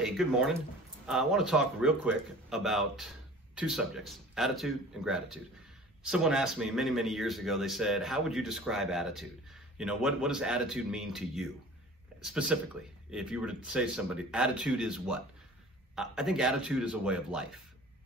Hey, good morning. I want to talk real quick about two subjects, attitude and gratitude. Someone asked me many years ago, they said, how would you describe attitude? What does attitude mean to you? Specifically, if you were to say to somebody, attitude is what? I think attitude is a way of life.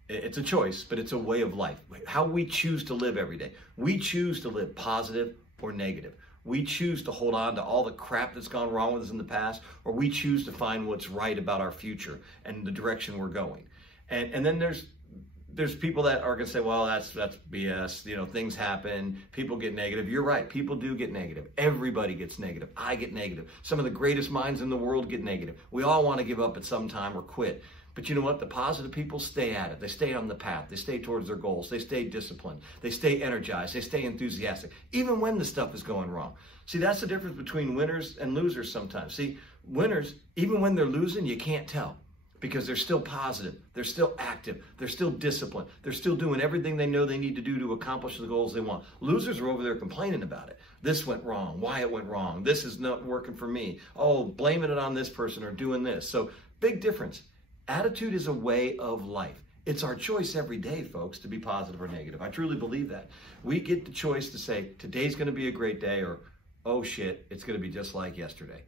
It's a choice, but it's a way of life. How we choose to live every day. We choose to live positive or negative. We choose to hold on to all the crap that's gone wrong with us in the past, or we choose to find what's right about our future and the direction we're going. And then there's people that are going to say, well, that's BS. Things happen. People get negative. You're right. People do get negative. Everybody gets negative. I get negative. Some of the greatest minds in the world get negative. We all want to give up at some time or quit. But you know what? The positive people stay at it. They stay on the path. They stay towards their goals. They stay disciplined. They stay energized. They stay enthusiastic, even when the stuff is going wrong. See, that's the difference between winners and losers sometimes. See, winners, even when they're losing, you can't tell because they're still positive. They're still active. They're still disciplined. They're still doing everything they know they need to do to accomplish the goals they want. Losers are over there complaining about it. This went wrong. Why it went wrong. This is not working for me. Oh, blaming it on this person or doing this. So big difference. Attitude is a way of life. It's our choice every day, folks, to be positive or negative. I truly believe that. We get the choice to say, today's going to be a great day, or, oh shit, it's going to be just like yesterday.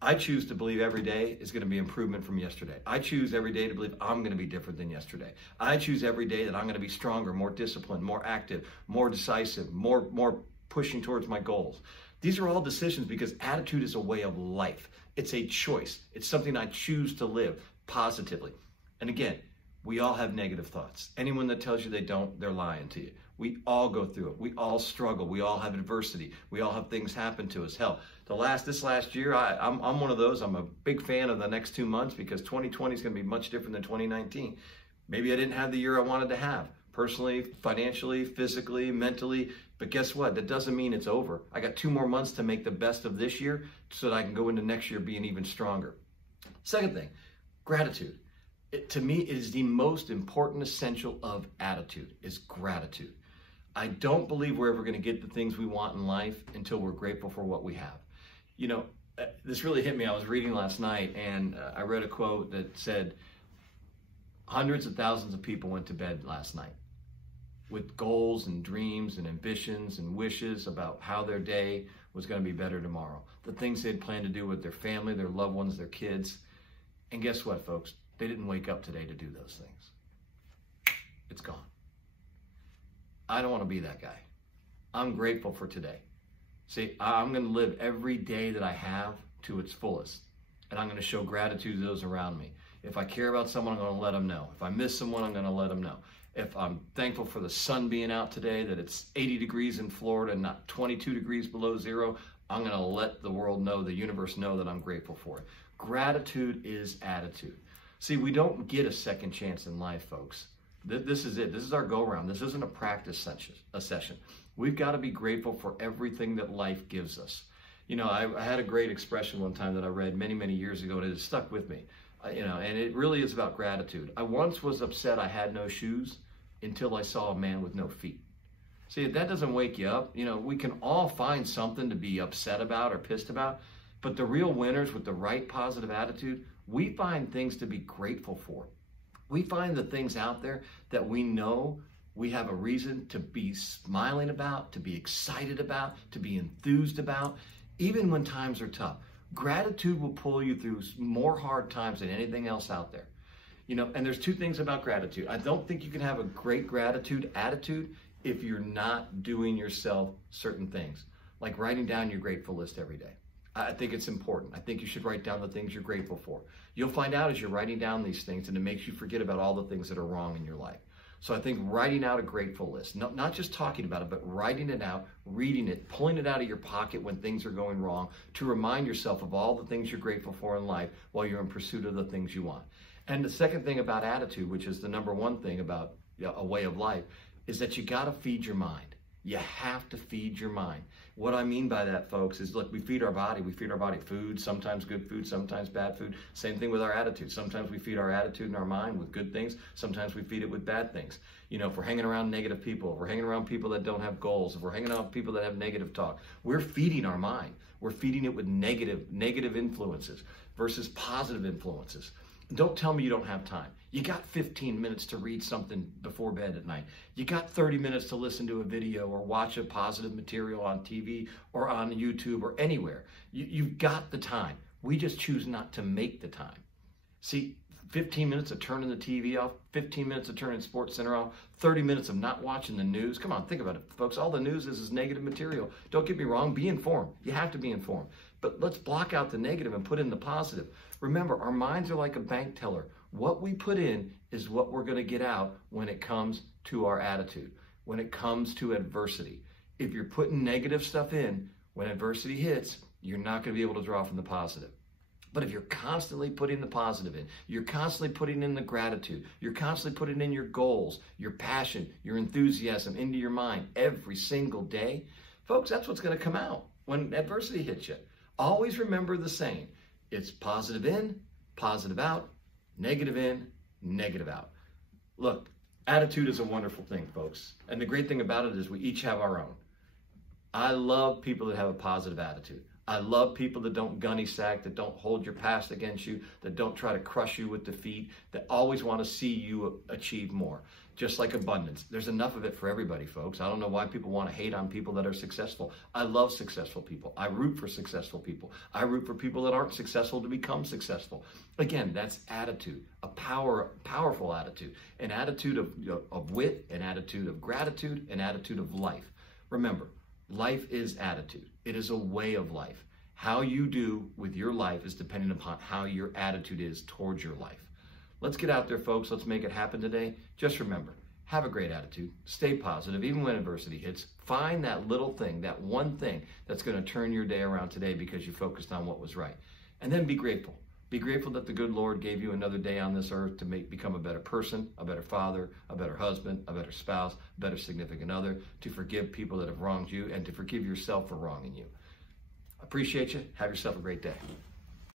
I choose to believe every day is going to be improvement from yesterday. I choose every day to believe I'm going to be different than yesterday. I choose every day that I'm going to be stronger, more disciplined, more active, more decisive, more pushing towards my goals. These are all decisions because attitude is a way of life. It's a choice. It's something I choose to live positively. And again, we all have negative thoughts. Anyone that tells you they don't, they're lying to you. We all go through it. We all struggle. We all have adversity. We all have things happen to us. Hell, this last year, I'm one of those. I'm a big fan of the next 2 months because 2020 is going to be much different than 2019. Maybe I didn't have the year I wanted to have, personally, financially, physically, mentally. But guess what? That doesn't mean it's over. I got 2 more months to make the best of this year so that I can go into next year being even stronger. Second thing, gratitude. To me, it is the most important essential of attitude is gratitude. I don't believe we're ever going to get the things we want in life until we're grateful for what we have. This really hit me. I was reading last night and I read a quote that said, hundreds of thousands of people went to bed last night with goals and dreams and ambitions and wishes about how their day was going to be better tomorrow. The things they'd planned to do with their family, their loved ones, their kids. And guess what, folks? They didn't wake up today to do those things. It's gone. I don't want to be that guy. I'm grateful for today. See, I'm going to live every day that I have to its fullest. And I'm going to show gratitude to those around me. If I care about someone, I'm going to let them know. If I miss someone, I'm going to let them know. If I'm thankful for the sun being out today, that it's 80 degrees in Florida and not 22 degrees below zero, I'm going to let the world know, the universe know that I'm grateful for it. Gratitude is attitude. See, we don't get a second chance in life, folks. This is it. This is our go-around. This isn't a practice session. We've got to be grateful for everything that life gives us. I had a great expression one time that I read many years ago, and it has stuck with me. And it really is about gratitude. I once was upset I had no shoes until I saw a man with no feet. See, if that doesn't wake you up, we can all find something to be upset about or pissed about, but the real winners with the right positive attitude, we find things to be grateful for. We find the things out there that we know we have a reason to be smiling about, to be excited about, to be enthused about, even when times are tough. Gratitude will pull you through more hard times than anything else out there. And there's two things about gratitude. I don't think you can have a great gratitude attitude if you're not doing yourself certain things, like writing down your grateful list every day. I think it's important. I think you should write down the things you're grateful for. You'll find out as you're writing down these things, and it makes you forget about all the things that are wrong in your life. So I think writing out a grateful list, not just talking about it, but writing it out, reading it, pulling it out of your pocket when things are going wrong to remind yourself of all the things you're grateful for in life while you're in pursuit of the things you want. And the second thing about attitude, which is the number one thing about a way of life, is that you got to feed your mind. You have to feed your mind. What I mean by that, folks, is look, we feed our body. We feed our body food, sometimes good food, sometimes bad food. Same thing with our attitude. Sometimes we feed our attitude and our mind with good things. Sometimes we feed it with bad things. If we're hanging around negative people, if we're hanging around people that don't have goals, if we're hanging around people that have negative talk, we're feeding our mind. We're feeding it with negative influences versus positive influences. Don't tell me you don't have time. You got 15 minutes to read something before bed at night. You got 30 minutes to listen to a video or watch a positive material on TV or on YouTube or anywhere. You've got the time. We just choose not to make the time. See, 15 minutes of turning the TV off, 15 minutes of turning SportsCenter off, 30 minutes of not watching the news. Come on, think about it, folks. All the news is negative material. Don't get me wrong, be informed. You have to be informed. But let's block out the negative and put in the positive. Remember, our minds are like a bank teller. What we put in is what we're going to get out when it comes to our attitude, when it comes to adversity. If you're putting negative stuff in, when adversity hits, you're not going to be able to draw from the positive. But if you're constantly putting the positive in, you're constantly putting in the gratitude, you're constantly putting in your goals, your passion, your enthusiasm into your mind every single day, folks, that's what's going to come out when adversity hits you. Always remember the saying, it's positive in, positive out, negative in, negative out. Look, attitude is a wonderful thing, folks. And the great thing about it is we each have our own. I love people that have a positive attitude. I love people that don't gunny sack, that don't hold your past against you, that don't try to crush you with defeat, that always want to see you achieve more. Just like abundance. There's enough of it for everybody, folks. I don't know why people want to hate on people that are successful. I love successful people. I root for successful people. I root for people that aren't successful to become successful. Again, that's attitude, a powerful attitude, an attitude of wit, an attitude of gratitude, an attitude of life. Remember, life is attitude. It is a way of life. How you do with your life is dependent upon how your attitude is towards your life. Let's get out there, folks. Let's make it happen today. Just remember, have a great attitude. Stay positive, even when adversity hits. Find that little thing, that one thing that's going to turn your day around today because you focused on what was right. And then be grateful. Be grateful that the good Lord gave you another day on this earth to become a better person, a better father, a better husband, a better spouse, a better significant other, to forgive people that have wronged you, and to forgive yourself for wronging you. Appreciate you. Have yourself a great day.